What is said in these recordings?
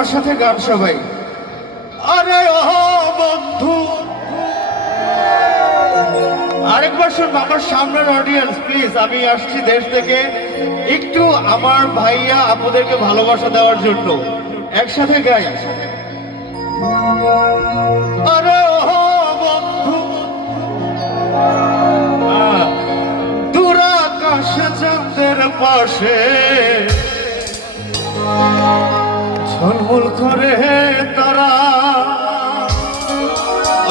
আমার সাথে গান সবাই। আরে ও বন্ধু, আরেকবার শুন আমার সামনের অডিয়েন্স প্লিজ। আমি আসছি দেশ থেকে একটু আমার ভাইয়া আপুদেরকে ভালোবাসা দেওয়ার জন্য। একসাথে গাই। আরে ও বন্ধু, দূর আকাশে চাঁদের পাশে ঝলমল করে তারা,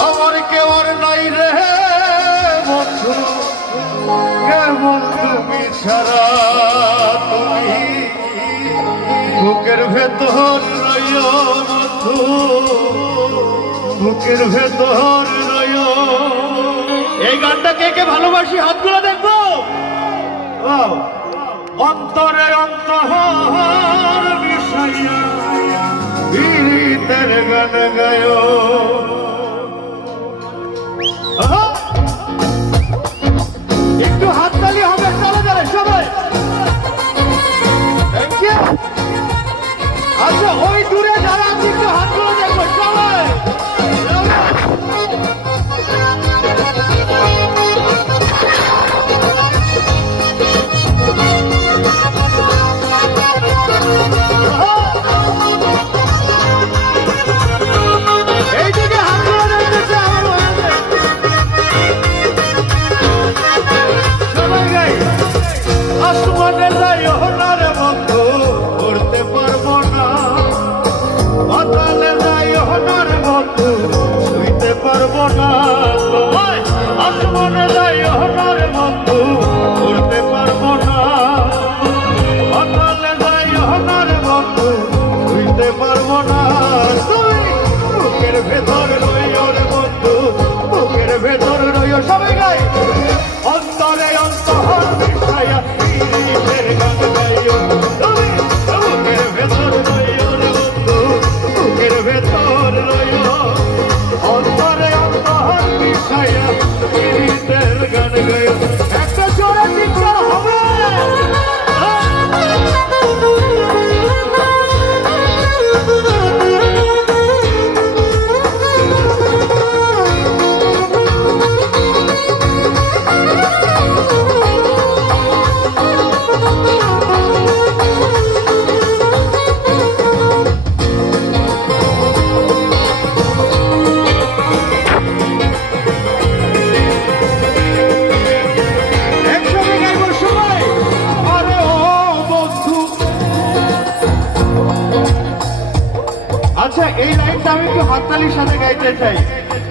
আমার কেউ আর নাই রে বন্ধু, কেমন তুমি ছাড়া। তুমি বুকের ভেতর রইও বন্ধু, বুকের ভেতর রইও। এই গানটা কে কে ভালোবাসি হাতগুলো দেখবো। অন্তরে অন্তর মিশাইয়া পীড়িতের গান গায়ো। একটু হাততালি হবে, চলে যাবে সবাই। আচ্ছা ওই দূরে যারা আছে একটু হাতগুলো দেখবো সবাই। সবাই গাই। অন্তরে অন্তর মিশাইয়া পীড়িতের গান গাইও। তুমি বুকের ভেতর রইও রে বন্ধু, বুকের ভেতর রইও। অন্তরে অন্তর মিশাইয়া পীড়িতের গান গাইও। একটা জোরে চিৎকার হবে। আচ্ছা এই লাইনটা আমি একটু হাততালির সাথে গাইতে চাই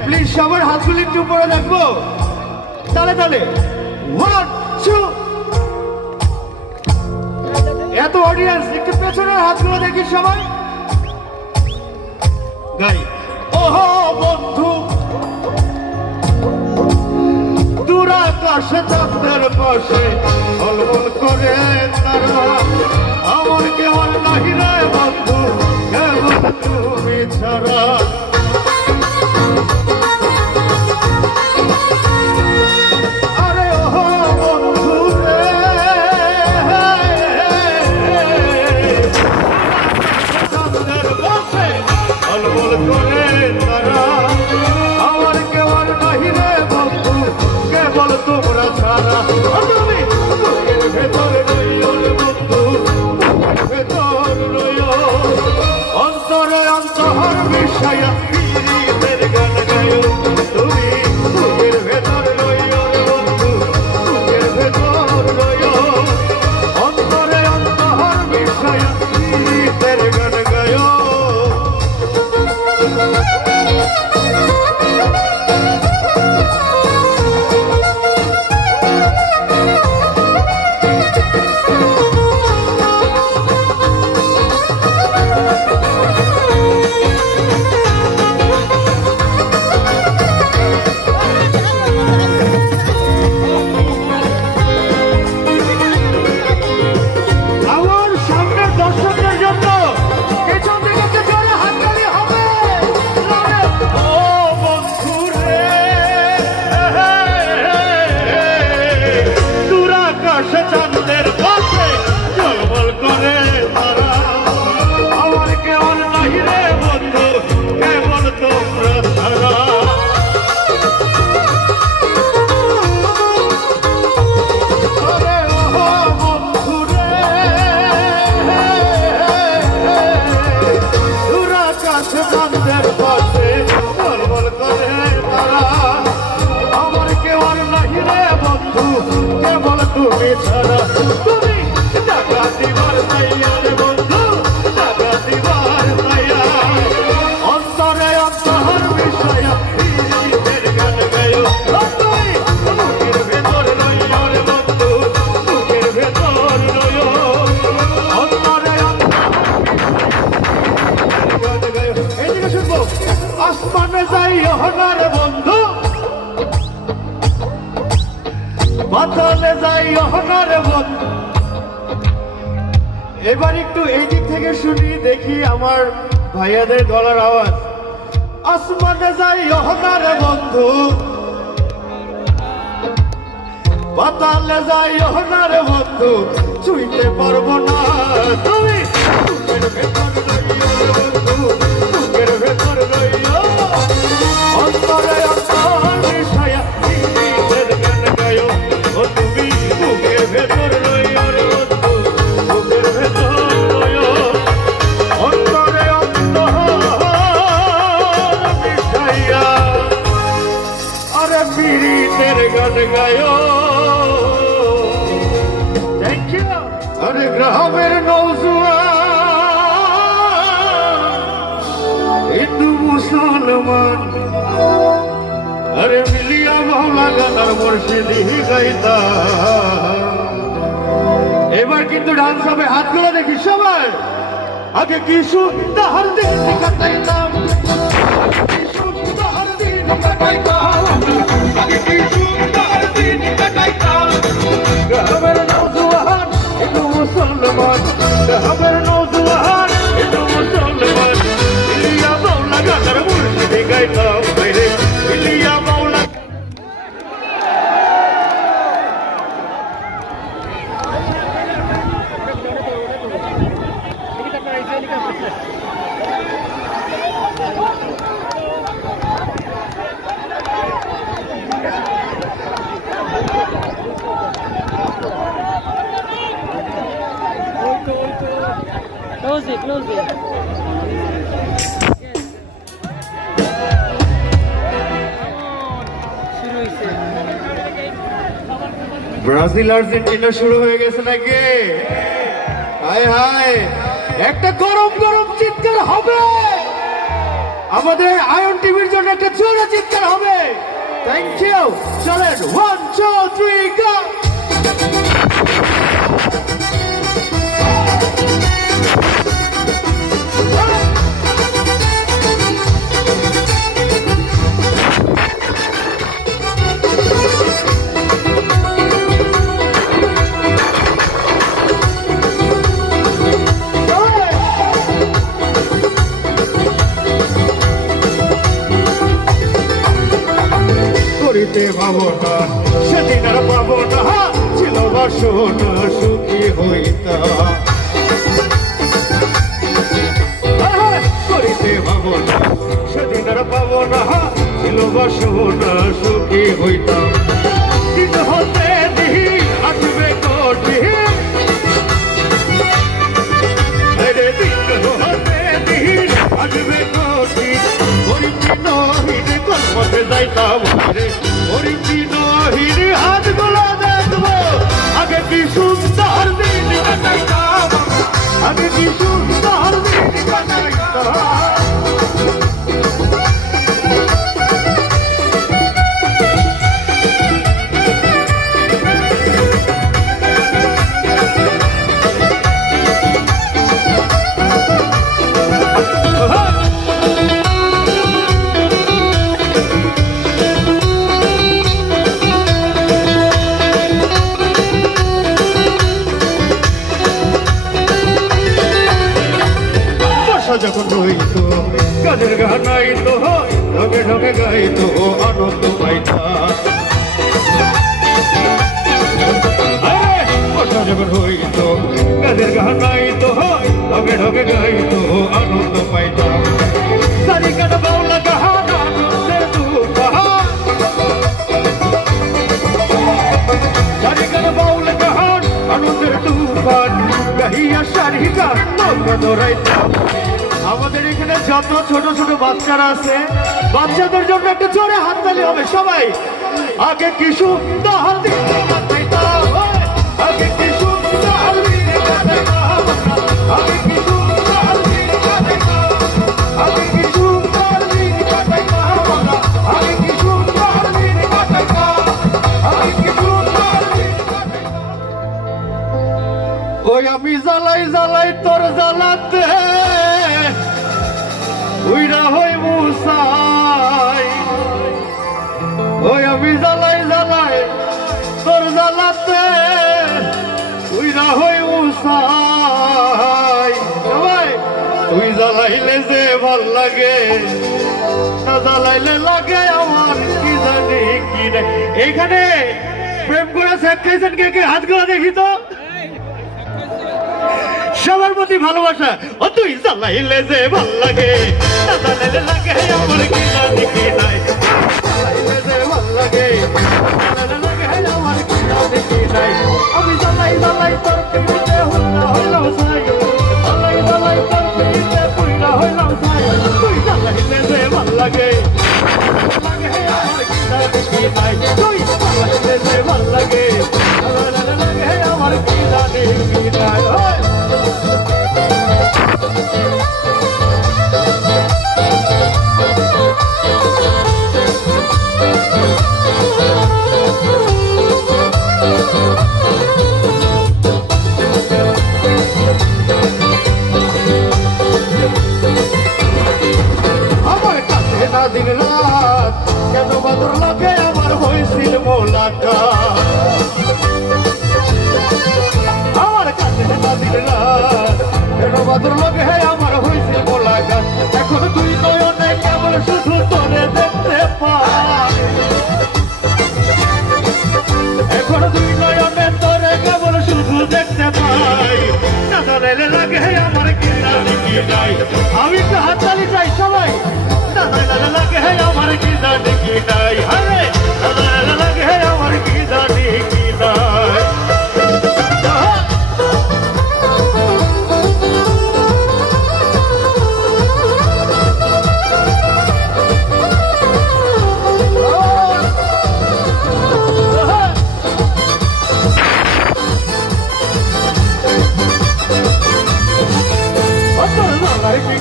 প্লিজ। সবার হাতগুলি একটু উপরে দেখবো। তালে তালে 1 2। এত অডিয়েন্স একটু পেছনের হাতগুলো দেখি সবাই গাই। ওহো বন্ধু, দূর আকাশে চাঁদের পাশে ঝলমল করে তারা, আমার কেমন নাহি রে বন্ধু, কেমন তুমি ছাড়া। আরে ও বন্ধু রে, চাঁদের পাশে ঝলমল করে তারা, আমার কেমন নাহি রে বন্ধু, কেবল তোমরা ছাড়া। তুমি বুকের ভেতর রইও রে বন্ধু, বুকের ভেতর রইও। অন্তরে অন্তর মিশাইয়া পীড়িতের গান গায়ো। তুমি বুকের ভেতর রইও রে বন্ধু, বুকের ভেতর রইও। অন্তরে অন্তর মিশাইয়া পীড়িতের গান গায়ো। আসমানে যাই ওহনার বন্ধু, পাতালে যাই ওহনার বন্ধু। এবার একটু এই দিক থেকে শুনি, দেখি আমার ভাইয়াদের গলার আওয়াজ। আসমানে যাই ওহনার বন্ধু, পাতালে যাই ওহনার বন্ধু, ছুঁইতে পারবো না তুমি বুকের ভেতর লইও বন্ধু, বুকের ভেতর লইও অন্তরে অন্তর মিশায়া গীতের গান গায়ো ও তুমি বুকের ভেতর লইও রে বন্ধু, বুকের ভেতর লইও অন্তরে অন্তর মিশায়া আরে গীতের গান গায়ো। আরে গ্রামের নওজোয়ান হিন্দু মুসলমান, আরে মিলিয়া বাউলা গানার মুর্শিদি গাইতা। এবার কিন্তু ডান্স হবে, হাতগুলো দেখি সবাই। আগে কি সুন্দর দিন কাটাইতাম, কি সুন্দর দিন কাটাইতাম, আগে কি সুন্দর দিন কাটাইতাম। গ্রামের নওজোয়ান হিন্দু মুসলমান, গ্রামের নওজোয়ান হিন্দু মুসলমান, মিলিয়া বাউলা গানার মুর্শিদি গাইতাম রে, মিলিয়া বাউলা। Close it, close it. শুরু হইছে। ব্রাজিল আর্জেন্টিনা শুরু হয়ে গেছে নাকি? হায় হায়, একটা গরম গরম চিৎকার হবে আমাদের আয়ন টিভির জন্য, একটা জোরে চিৎকার হবে। Thank you. চলেন 1 2 3 গো। করিতে ভাবনা সেদিন আর পাবো না, ছিল বাসনা সুখী হইতাম। করিতে ভাবনা সেদিন আর পাবো না, ছিল বাসনা সুখী হইতাম। দিন হতে দিন আসবে কঠিন, দিন হতে দিন আসবে কঠিন। করিতে নহিনে কর্মতে যাইতাম রে, করিতে নহিনে হাতগুলো দেখবো। আগে কি সুন্দর দিন কাটাইতাম, আগে কি সুন্দর দিন কাটাইতাম। যখন হইত গানের গান আইতো, ঢোকে ঢোকে গাইতো, আনন্দ পাইতাম। কথা যখন হইত গানের গান আইতো, ঢোকে ঢোকে গাইতো, আনন্দ পাইতাম। সারি কাটা বাউলা গান আনন্দের দুপাহাড়, সারি কাটা বাউলা গান আনন্দের তুফান, গাহিয়া সারি গান নৌকা দৌড়াইতাম। আমাদের এখানে যত ছোট ছোট বাচ্চারা আছে, বাচ্চাদের জন্য একটা জোরে হাততালি হবে সবাই। আগে কি সুন্দর দিন কাটাইতাম, আগে কি সুন্দর দিন কাটাইতাম, আগে কি সুন্দর দিন কাটাইতাম, আগে কি সুন্দর দিন কাটাইতাম, আগে কি সুন্দর দিন কাটাইতাম, আগে কি সুন্দর দিন কাটাইতাম। ওই আমি জ্বালাই জ্বালাই তোর জ্বালাতে উইরা হই মুসা লাগে না জ্বালাইলে লাগে আমার কি জানি কি নাই। এইখানে প্রেম করে সেট খাইছেন কে কে? হাতগুলো দেখি তো। সবার প্রতি ভালোবাসা। ও তুই জ্বালাইলে যে ভাল লাগে না জ্বালাইলে লাগে আমার কি জানি কি নাই। জ্বালাইলে যে ভাল লাগে জ্বালাইলে লাগে আমার কি জানি কি নাই। আমি জ্বালাই জ্বালাই তোর পিড়িতে হুন্না হইলাম ছাই, জ্বালাই জ্বালাই তোর পিড়িতে পুইরা হইলাম ছাই। তুই জ্বালাইলে যে ভাল লাগে লাগে আমার কি জানি কি নাই। তুই জ্বালাইলে যে ভাল লাগে জ্বালাইলে লাগে আমার কি জানি কি নাই। আমার কাছে না দিন রাত কেন বদর লাগে আমার হয়েছিল মোলাকাত। আমার কাছে না দিন রাত কেন বদর লাগে আমার হয়েছিল মোলাকাত। এখন তুই নয়নে কেমন শুধু তোরে দেখতে পাই, এখন তুই নয়নে তোরে কেমন শুধু দেখতে পাই। না জানাইলে লাগে আমার কি জানি কি নাই। আমি একটু হাততালি চাই সবাই। না জানাইলে লাগে আমার কি জানি কি নাই। আরে না জানাইলে লাগে আমার কি জানি কি নাই।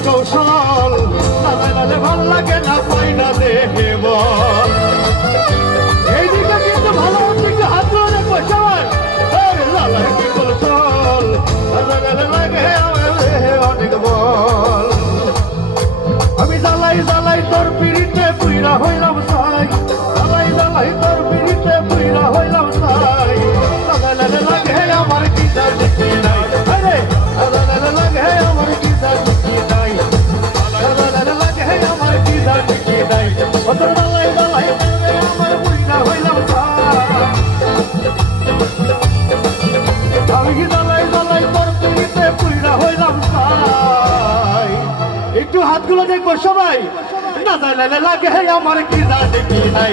কৌশল নালে ভাল লাগে না পাই না দেখে বল। এইদিকে কিন্তু ভালো হচ্ছে কি হাত ধরে সবাই। লালার কি কৌশল নালে লাগে অনেক বল। আমি জ্বালাই জ্বালাই তোর পিড়িতে পুইরা হইলাম ছাই, জ্বালাই জ্বালাই তোর পিড়িতে পুইরা হইলাম ছাই। লালালে লাগে আমার কি জানি কি নাই। আরে লালালে লাগে আমার কি জানি কি নাই। লালালে লাগে আমার কি জানি কি নাই। ও তোর জ্বালাই জ্বালাই আমার পুইরা হইলাম ছাই। আমি কি জ্বালাই জ্বালাই তোর পিড়িতে পুইরা হইলাম ছাই। একটু হাতগুলো দেখবো সবাই। না জানাইলে লাগে আমার কি জানি কি নাই।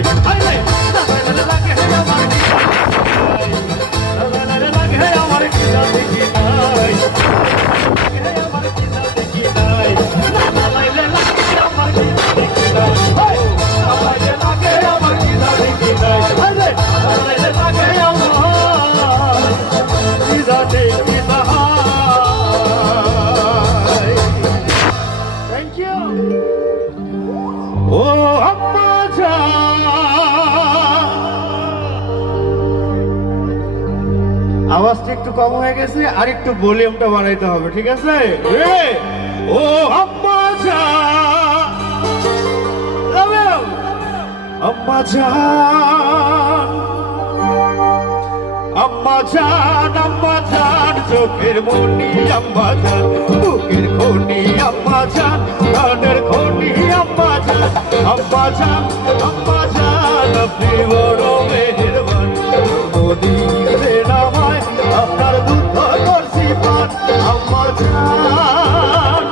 না জানাইলে লাগে আমার কি জানি কি নাই। না জানাইলে লাগে আমার কি জানি কি নাই। আমার কি জানি কি নাই। না জানাইলে লাগে আমার কি জানি কি নাই। না জানাইলে লাগে আমার কি জানি কি নাই। না জানাইলে লাগে আমার কি জানি কি নাই। Thank you. ও আম্মা জান, আওয়াজটা একটু কম হয়ে গেছে, আর একটু ভলিউমটা বাড়াইতে হবে, ঠিক আছে? ও আম্মা জান, আম্মা জান, আম্মা জান, আম্মা জান, চোখের মনি আম্মা জান, বুকের খনি আম্মা জান, কানের খনি আম্মা জান, আম্মা জান, আম্মা জান, আপনি বড় মেহেরবান। মোদিরে নামায় আপনার দুধ করছি পান আম্মা জান।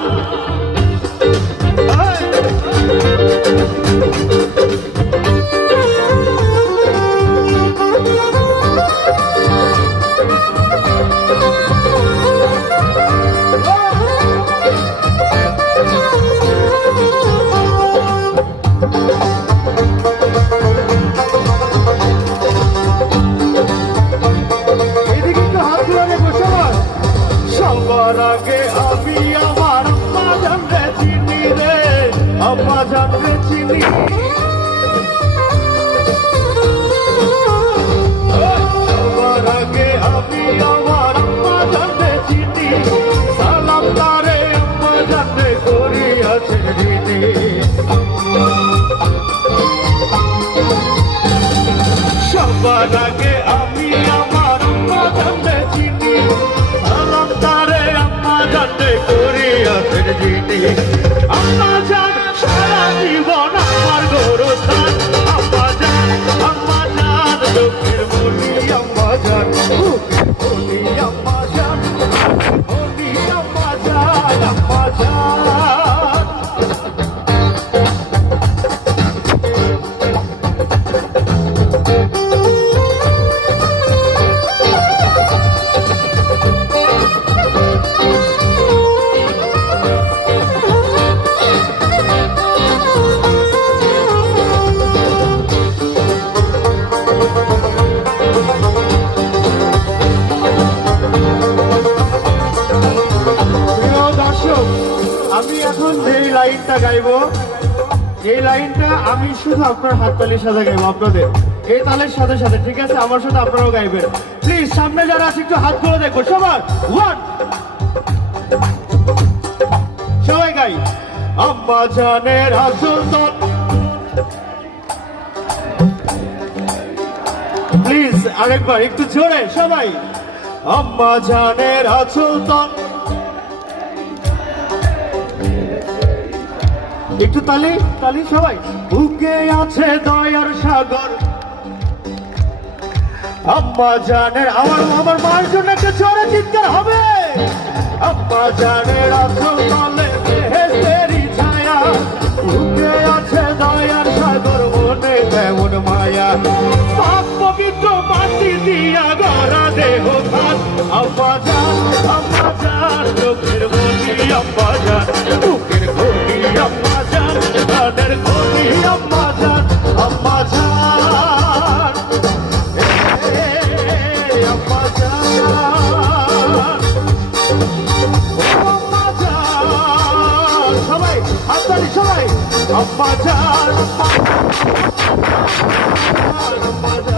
সবার আগে আমি শুধু আপনার হাততালির সাথে গাইবো, আপনাদের এই তালের সাথে সাথে, ঠিক আছে? আমার সাথে আপনারাও গাইবেন প্লিজ। সামনে যারা আছে একটু হাতগুলো দেখবো সবার। ওয়ান, সবাই গাই। আম্মা জানের আসল তন, প্লিজ আরেকবার একটু জোরে সবাই। আম্মা জানের আসল তন, একটু তালি তালি সবাই। বুকে আছে দয়ার সাগর, আম্মা জানের, আমার মায়ের জন্য একটা জোরে চিৎকার হবে। আম্মা জানের আসল তলে বেহেশতেরই ছায়া, বুকে আছে দয়ার সাগর, মনে তেমন মায়া, পাক পবিত্র মাটি দিয়া গড়া দেহ ভাত। আম্মা জান, আম্মা জান, চোখের মনি আম্মা জান, বুকের ঘড়ি আম্মা জান, কানের ঘড়ি আম্মা জান, আম্মা জান, আম্মা জান, আম্মা জান, সবাই হাততালি সবাই। আম্মা জান, আম্মা জান, আম্মা জান।